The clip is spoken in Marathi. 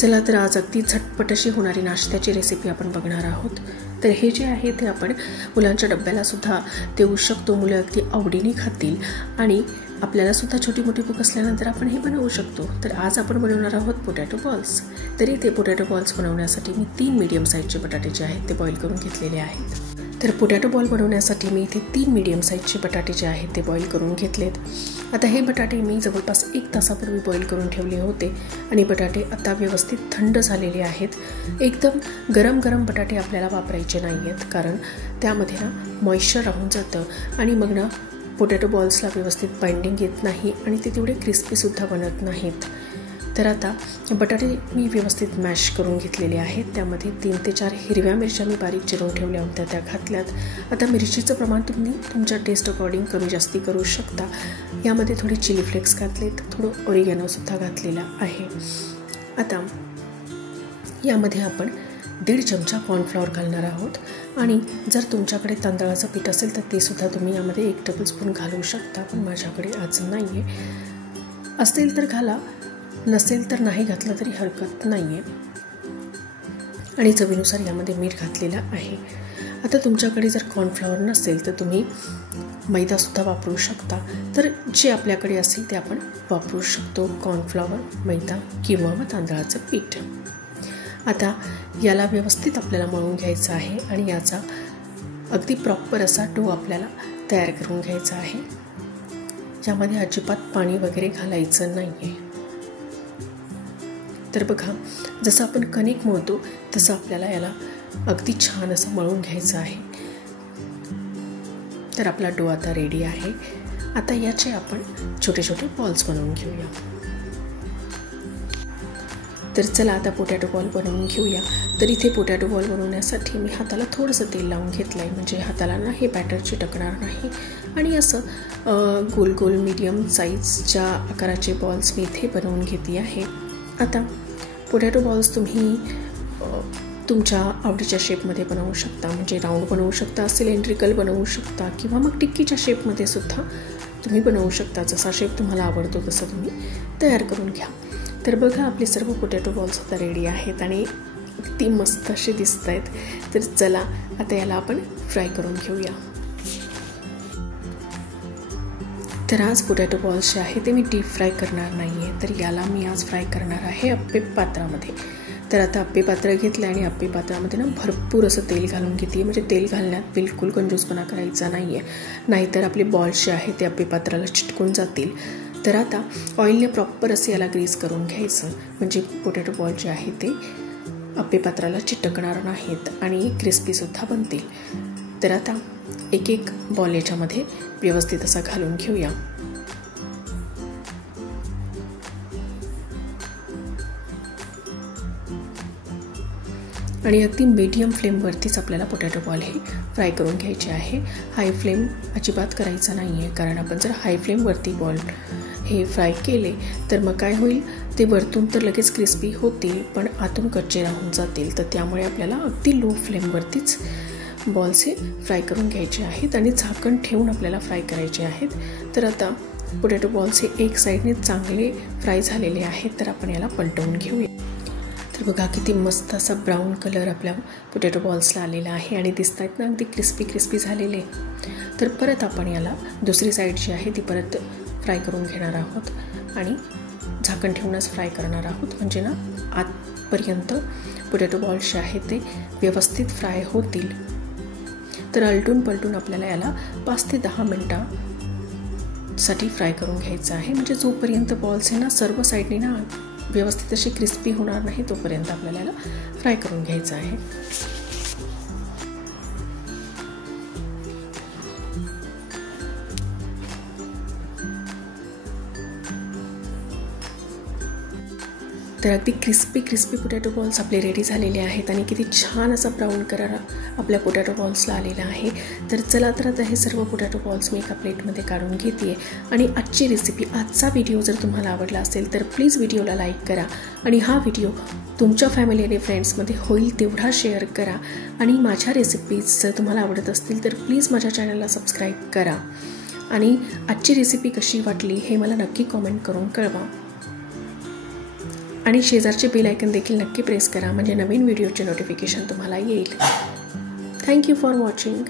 चला तर आज अगदी झटपट अशी होणारी नाश्त्याची रेसिपी आपण बघणार आहोत। तर हे जे आहे ते आपण मुलांच्या डब्याला सुद्धा देऊ शकतो, मुलं अगदी आवडीने खातील आणि आपल्याला सुद्धा छोटी मोठी भूक असल्यानंतर आपण हे बनवू शकतो। तर आज आपण बनवणार आहोत पोटॅटो बॉल्स। तरी ते पोटॅटो बॉल्स बनवण्यासाठी मी 3 मीडियम साईजचे बटाटे जे आहेत ते बॉईल करून घेतलेले आहेत। तर पोटॅटो बॉल बनवण्यासाठी मी इथे 3 मीडियम साईजचे बटाटे जे आहेत ते बॉईल करून घेतलेत। आता हे बटाटे मी जवळपास 1 तासापूर्वी बॉईल करून ठेवले होते आणि बटाटे आता व्यवस्थित थंड झालेले आहेत। एकदम गरम गरम बटाटे आपल्याला वापरायचे नाही आहेत, कारण त्यामध्ये ना मॉइश्चर राहून जातं आणि मग ना पोटॅटो बॉल्सला व्यवस्थित बाइंडिंग येत नाही आणि ते तेवढे क्रिस्पीसुद्धा बनत नाहीत। तर आता बटाटे मी व्यवस्थित मॅश करून घेतलेले आहेत। त्यामध्ये 3 ते 4 हिरव्या मिरच्या मी बारीक चिरून ठेवल्या होत्या, त्या घातल्यात। आता मिरचीचं प्रमाण तुम्ही तुमच्या टेस्ट अकॉर्डिंग कमी जास्ती करू शकता। यामध्ये थोडी चिली फ्लेक्स घातलेत, थोडं ऑरिगॅनोसुद्धा घातलेला आहे। आता यामध्ये आपण 1.5 चमचा कॉर्नफ्लॉवर घालणार आहोत आणि जर तुमच्याकडे तांदळाचं पीठ असेल तर ते सुद्धा तुम्ही यामध्ये 1 टेबलस्पून घालू शकता, पण माझ्याकडे आज नाही आहे। असेल तर घाला, नसेल तर नाही घातलं तरी हरकत नाही आहे। आणि चवीनुसार यामध्ये मीठ घातलेलं आहे। आता तुमच्याकडे जर कॉर्नफ्लॉवर नसेल तर तुम्ही मैदासुद्धा वापरू शकता। तर जे आपल्याकडे असेल ते आपण वापरू शकतो, कॉर्नफ्लॉवर, मैदा किंवा मग तांदळाचं पीठ। आता याला व्यवस्थित आपल्याला मळून घ्यायचं आहे आणि याचा अगदी प्रॉपर असा डो आपल्याला तयार करून घ्यायचा आहे। यामध्ये अजिबात पाणी वगैरे घालायचं नाही आहे। तर बघा, जसं आपण कणिक मळतो तसं आपल्याला याला अगदी छान असं मळून घ्यायचं आहे। तर आपला डो आता रेडी आहे। आता याचे आपण छोटे छोटे बॉल्स बनवून घेऊया। तर चला आता पोटॅटो बॉल बनवून घेऊया। तर इथे पोटॅटो बॉल बनवण्यासाठी मी हाताला थोडंसं तेल लावून घेतलं आहे, म्हणजे हाताला ना हे बॅटर चिटकणार नाही। आणि असं गोल गोल मीडियम साईजच्या आकाराचे बॉल्स मी इथे बनवून घेते आहे। आता पोटॅटो बॉल्स तुम्ही तुमच्या आवडीच्या शेपमध्ये बनवू शकता, म्हणजे राऊंड बनवू शकता, सिलेंड्रिकल बनवू शकता किंवा मग टिक्कीच्या शेपमध्ये सुद्धा तुम्ही बनवू शकता। जसा शेप तुम्हाला आवडतो तसं तुम्ही तयार करून घ्या। तर बघा, आपले सर्व पोटॅटो बॉल्स आता रेडी आहेत आणि अगदी मस्त असे दिसत आहेत। तर चला आता याला आपण फ्राय करून घेऊया। तर आज पोटॅटो बॉल्स जे आहे ते मी डीप फ्राय करणार नाही आहे, तर याला मी आज फ्राय करणार आहे अप्पे पात्रामध्ये। तर आता अप्पे पात्र घेतलं आणि अप्पे पात्रामध्ये ना भरपूर असं तेल घालून घेते, म्हणजे तेल घालण्यात बिलकुल कंजूसपणा करायचा नाही आहे, नाहीतर आपले बॉल्स जे आहे ते अप्पे पात्राला चिटकून जातील। तर आता ऑइलने प्रॉपर असं याला ग्रीस करून घ्यायचं, म्हणजे पोटॅटो बॉल जे आहे ते अप्पे पात्राला चिटकणार नाहीत आणि क्रिस्पीसुद्धा बनतील। तर आता एक एक बॉल याच्यामध्ये व्यवस्थित असा घालून घेऊया। आणि अगदी मीडियम फ्लेमवरतीच आपल्याला पोटॅटो बॉल हे फ्राय करून घ्यायचे आहे। हाय फ्लेम अजिबात करायचा नाही आहे, कारण आपण जर हाय फ्लेमवरती बॉल हे फ्राय केले तर मग काय होईल, ते वरतून तर लगेच क्रिस्पी होतील पण आतून कच्चे राहून जातील। तर त्यामुळे आपल्याला अगदी लो फ्लेमवरतीच बॉल्स हे फ्राय करून घ्यायचे आहेत आणि झाकण ठेवून आपल्याला फ्राय करायचे आहेत। तर आता पोटॅटो बॉल्स हे एक साईडने चांगले फ्राय झालेले आहेत, तर आपण याला पलटवून घेऊया। तर बघा, किती मस्त असा ब्राऊन कलर आपल्या पोटॅटो बॉल्सला आलेला आहे आणि दिसत आहेत ना अगदी क्रिस्पी क्रिस्पी झालेले। तर परत आपण याला दुसरी साईड जी आहे ती परत फ्राय करून घेणार आहोत आणि झाकण ठेवूनच फ्राय करणार आहोत, म्हणजे ना आतपर्यंत पोटॅटो बॉल्स जे आहेत ते व्यवस्थित फ्राय होतील। तर आलटून पलटून आपल्याला याला 5 ते 10 मिनटासाठी फ्राय करून घ्यायचं आहे, म्हणजे जोपर्यंत बॉल्स आहे ना सर्व साईडने ना व्यवस्थित अशी क्रिस्पी होणार नाही तोपर्यंत आपल्याला याला फ्राय करून घ्यायचं आहे। तर अगदी क्रिस्पी क्रिस्पी पोटॅटो बॉल्स आपले रेडी झालेले आहेत आणि किती छान असा ब्राऊन कलर आपल्या पोटॅटो बॉल्सला आलेला आहे। तर चला तर आता हे सर्व पोटॅटो बॉल्स मी एका प्लेटमध्ये काढून घेते आणि आजची रेसिपी, आजचा व्हिडिओ जर तुम्हाला आवडला असेल तर प्लीज व्हिडिओला लाईक करा आणि हा व्हिडिओ तुमच्या फॅमिली आणि फ्रेंड्समध्ये होईल तेवढा शेअर करा। आणि माझ्या रेसिपीज जर तुम्हाला आवडत असतील तर प्लीज माझ्या चॅनलला सबस्क्राईब करा आणि आजची रेसिपी कशी वाटली हे मला नक्की कमेंट करून कळवा। आणि शेजारचे बेल आयकन देखील नक्की प्रेस करा, म्हणजे नवीन व्हिडिओचे नोटिफिकेशन तुम्हाला येईल. Thank you for watching.